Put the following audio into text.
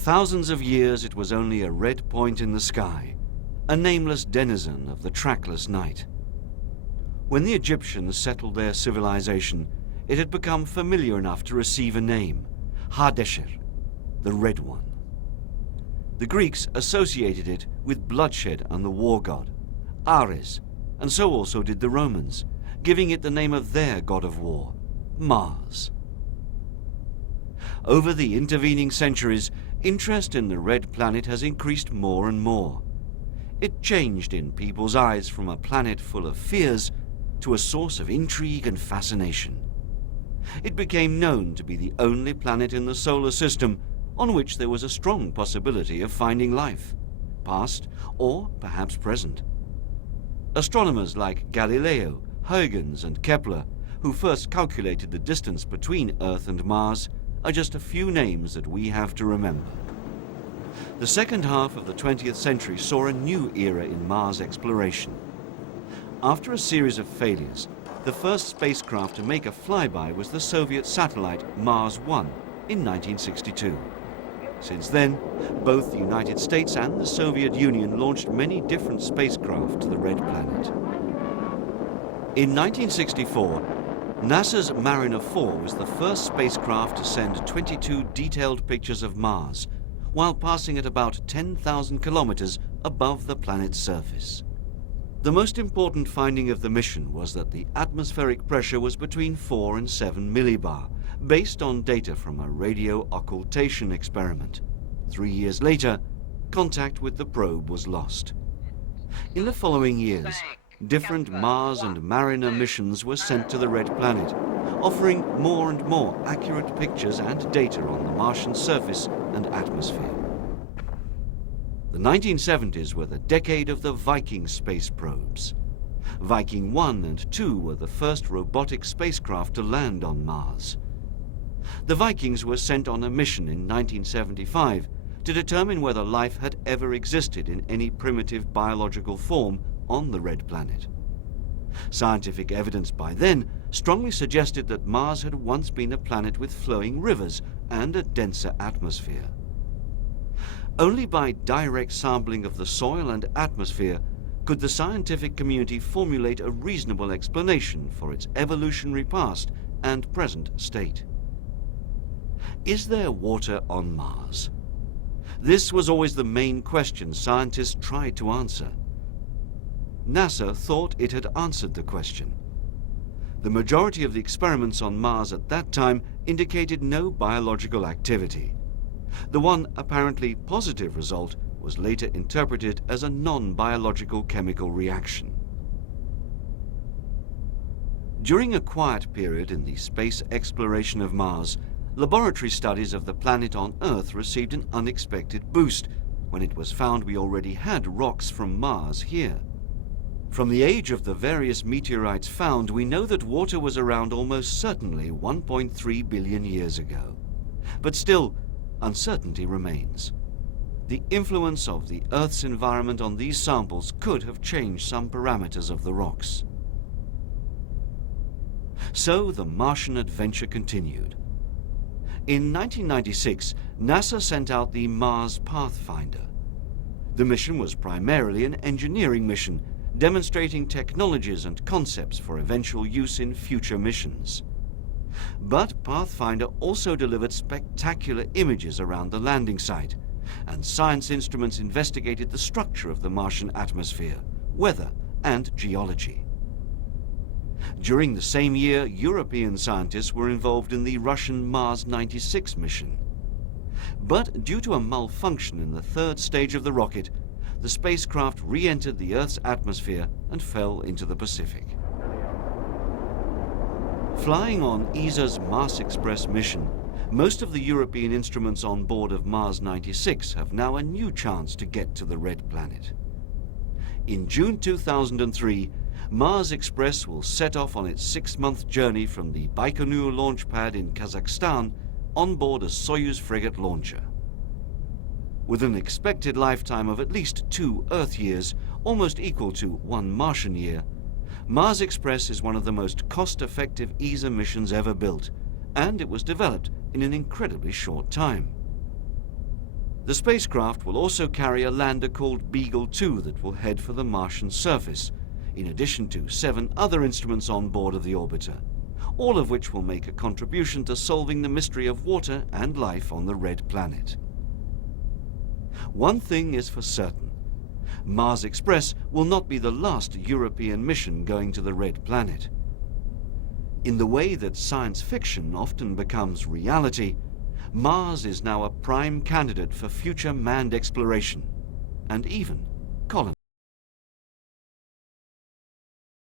thousands of years it was only a red point in the sky, a nameless denizen of the trackless night. When the Egyptians settled their civilization, it had become familiar enough to receive a name, Hadesher, the Red One. The Greeks associated it with bloodshed and the war god, Ares, and so also did the Romans, giving it the name of their god of war, Mars. Over the intervening centuries, interest in the red planet has increased more and more. It changed in people's eyes from a planet full of fears to a source of intrigue and fascination. It became known to be the only planet in the solar system on which there was a strong possibility of finding life, past or perhaps present. Astronomers like Galileo, Huygens and Kepler, who first calculated the distance between Earth and Mars, are just a few names that we have to remember. The second half of the 20th century saw a new era in Mars exploration. After a series of failures, the first spacecraft to make a flyby was the Soviet satellite Mars 1 in 1962. Since then, both the United States and the Soviet Union launched many different spacecraft to the Red Planet. In 1964, NASA's Mariner 4 was the first spacecraft to send 22 detailed pictures of Mars, while passing at about 10,000 kilometers above the planet's surface. The most important finding of the mission was that the atmospheric pressure was between 4 and 7 millibar, based on data from a radio occultation experiment. 3 years later, contact with the probe was lost. In the following years, different Mars and Mariner missions were sent to the Red Planet, offering more and more accurate pictures and data on the Martian surface and atmosphere. The 1970s were the decade of the Viking space probes. Viking 1 and 2 were the first robotic spacecraft to land on Mars. The Vikings were sent on a mission in 1975 to determine whether life had ever existed in any primitive biological form on the Red Planet. Scientific evidence by then strongly suggested that Mars had once been a planet with flowing rivers and a denser atmosphere. Only by direct sampling of the soil and atmosphere could the scientific community formulate a reasonable explanation for its evolutionary past and present state. Is there water on Mars? This was always the main question scientists tried to answer. NASA thought it had answered the question. The majority of the experiments on Mars at that time indicated no biological activity. The one apparently positive result was later interpreted as a non-biological chemical reaction. During a quiet period in the space exploration of Mars, laboratory studies of the planet on Earth received an unexpected boost when it was found we already had rocks from Mars here. From the age of the various meteorites found, we know that water was around almost certainly 1.3 billion years ago. But still, uncertainty remains. The influence of the Earth's environment on these samples could have changed some parameters of the rocks. So the Martian adventure continued. In 1996, NASA sent out the Mars Pathfinder. The mission was primarily an engineering mission, demonstrating technologies and concepts for eventual use in future missions. But Pathfinder also delivered spectacular images around the landing site, and science instruments investigated the structure of the Martian atmosphere, weather, and geology. During the same year, European scientists were involved in the Russian Mars 96 mission. But due to a malfunction in the third stage of the rocket, the spacecraft re-entered the Earth's atmosphere and fell into the Pacific. Flying on ESA's Mars Express mission, most of the European instruments on board of Mars 96 have now a new chance to get to the Red Planet. In June 2003, Mars Express will set off on its 6-month journey from the Baikonur launch pad in Kazakhstan on board a Soyuz frigate launcher. With an expected lifetime of at least 2 Earth years, almost equal to 1 Martian year, Mars Express is one of the most cost-effective ESA missions ever built, and it was developed in an incredibly short time. The spacecraft will also carry a lander called Beagle 2 that will head for the Martian surface, in addition to 7 other instruments on board of the orbiter, all of which will make a contribution to solving the mystery of water and life on the Red Planet. One thing is for certain: Mars Express will not be the last European mission going to the Red Planet. In the way that science fiction often becomes reality, Mars is now a prime candidate for future manned exploration, and even